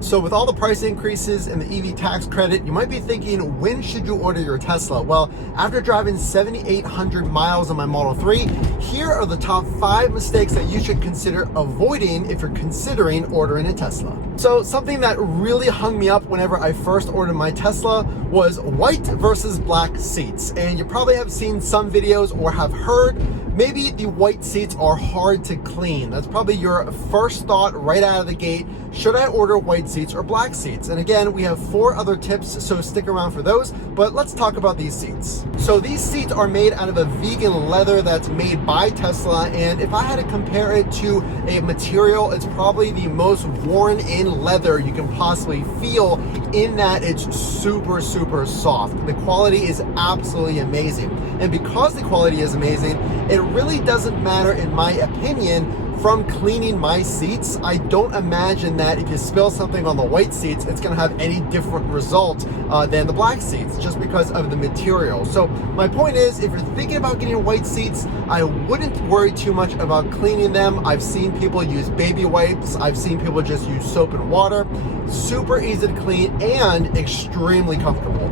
So with all the price increases and the EV tax credit, you might be thinking, when should you order your Tesla? Well, after driving 7,800 miles on my Model 3, here are the top 5 mistakes that you should consider avoiding if you're considering ordering a Tesla. So something that really hung me up whenever I first ordered my Tesla was white versus black seats. And you probably have seen some videos or have heard maybe the white seats are hard to clean. That's probably your first thought right out of the gate. Should I order white seats or black seats? And again, we have 4 other tips, so stick around for those, but let's talk about these seats. So these seats are made out of a vegan leather that's made by Tesla, and if I had to compare it to a material, it's probably the most worn in leather you can possibly feel, in that it's super, super soft. The quality is absolutely amazing. And because the quality is amazing, it really doesn't matter, in my opinion, from cleaning my seats. I don't imagine that if you spill something on the white seats, it's gonna have any different result than the black seats, just because of the material. So my point is, if you're thinking about getting white seats, I wouldn't worry too much about cleaning them. I've seen people use baby wipes. I've seen people just use soap and water. Super easy to clean and extremely comfortable.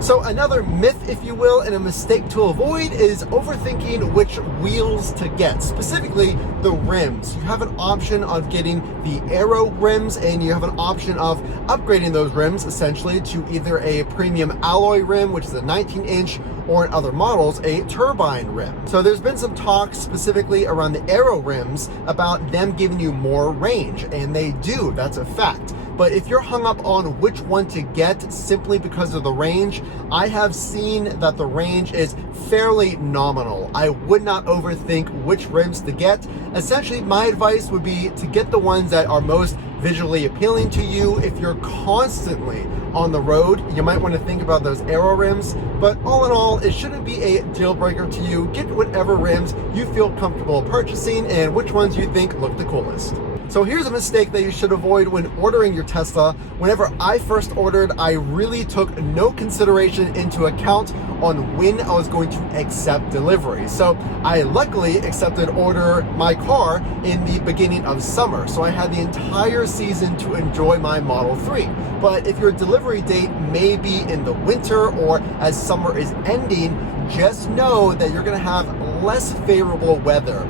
So another myth, if you will, and a mistake to avoid is overthinking which wheels to get, specifically the rims. You have an option of getting the Aero rims, and you have an option of upgrading those rims essentially to either a premium alloy rim, which is a 19-inch, or in other models, a turbine rim. So there's been some talk specifically around the Aero rims about them giving you more range, and they do, that's a fact. But if you're hung up on which one to get simply because of the range, I have seen that the range is fairly nominal. I would not overthink which rims to get. Essentially, my advice would be to get the ones that are most visually appealing to you. If you're constantly on the road, you might want to think about those Aero rims, but all in all, it shouldn't be a deal breaker to you. Get whatever rims you feel comfortable purchasing and which ones you think look the coolest. So here's a mistake that you should avoid when ordering your Tesla. Whenever I first ordered, I really took no consideration into account on when I was going to accept delivery. So I luckily accepted order my car in the beginning of summer. So I had the entire season to enjoy my Model 3. But if your delivery date may be in the winter or as summer is ending, just know that you're gonna have less favorable weather,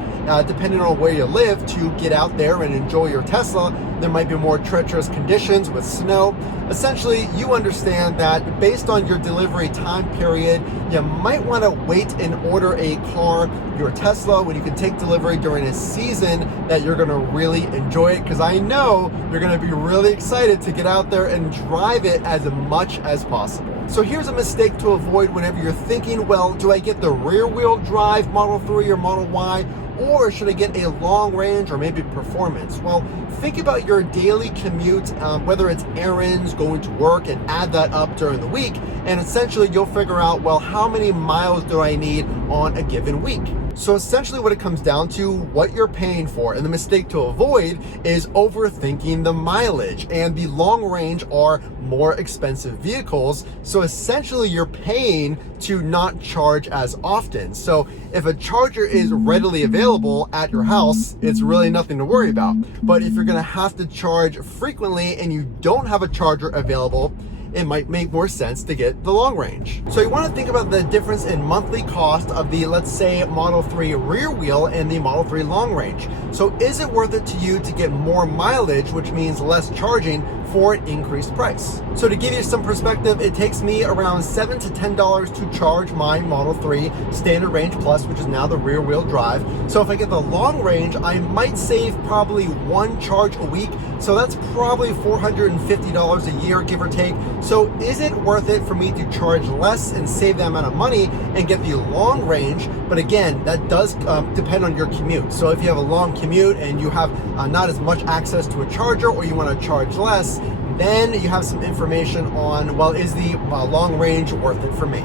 depending on where you live, to get out there and enjoy your Tesla. There might be more treacherous conditions with snow. Essentially, you understand that based on your delivery time period, you might want to wait and order a car, your Tesla, when you can take delivery during a season that you're going to really enjoy it, because I know you're going to be really excited to get out there and drive it as much as possible. So here's a mistake to avoid whenever you're thinking, well, do I get the rear-wheel drive Model 3 or Model Y? Or should I get a long range or maybe performance? Well, think about your daily commute, whether it's errands, going to work, and add that up during the week. And essentially you'll figure out, well, how many miles do I need on a given week? So essentially what it comes down to, what you're paying for, and the mistake to avoid is overthinking the mileage. And the long range are more expensive vehicles. So essentially you're paying to not charge as often. So if a charger is readily available at your house, it's really nothing to worry about. But if you're gonna have to charge frequently and you don't have a charger available, it might make more sense to get the long range. So you want to think about the difference in monthly cost of the, let's say, Model 3 rear wheel and the Model 3 long range. So is it worth it to you to get more mileage, which means less charging, for an increased price? So to give you some perspective, it takes me around $7 to $10 to charge my Model 3 Standard Range Plus, which is now the rear wheel drive. So if I get the long range, I might save probably 1 charge a week. So that's probably $450 a year, give or take. So is it worth it for me to charge less and save that amount of money and get the long range? But again, that does depend on your commute. So if you have a long commute and you have not as much access to a charger, or you want to charge less, then you have some information on, well, is the long range worth it for me?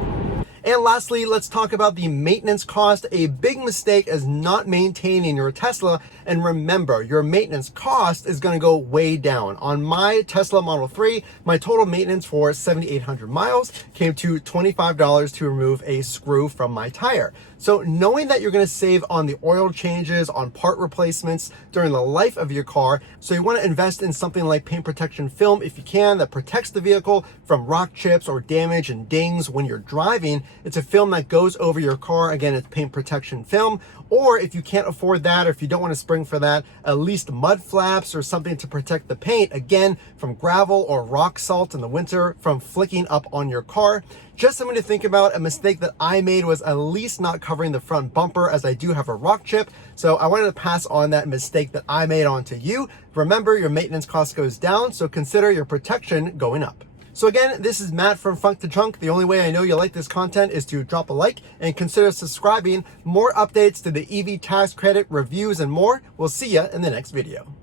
And lastly, let's talk about the maintenance cost. A big mistake is not maintaining your Tesla. And remember, your maintenance cost is going to go way down. On my Tesla Model 3, my total maintenance for 7,800 miles came to $25 to remove a screw from my tire. So knowing that you're going to save on the oil changes, on part replacements during the life of your car, so you want to invest in something like paint protection film if you can, that protects the vehicle from rock chips or damage and dings when you're driving. It's a film that goes over your car. Again, it's paint protection film. Or if you can't afford that, or if you don't want to spring for that, at least mud flaps or something to protect the paint, again, from gravel or rock salt in the winter from flicking up on your car. Just something to think about. A mistake that I made was at least not covering the front bumper, as I do have a rock chip. So I wanted to pass on that mistake that I made on to you. Remember, your maintenance cost goes down, so consider your protection going up. So again, this is Matt from Funk to Trunk. The only way I know you like this content is to drop a like and consider subscribing. More updates to the EV tax credit, reviews, and more. We'll see you in the next video.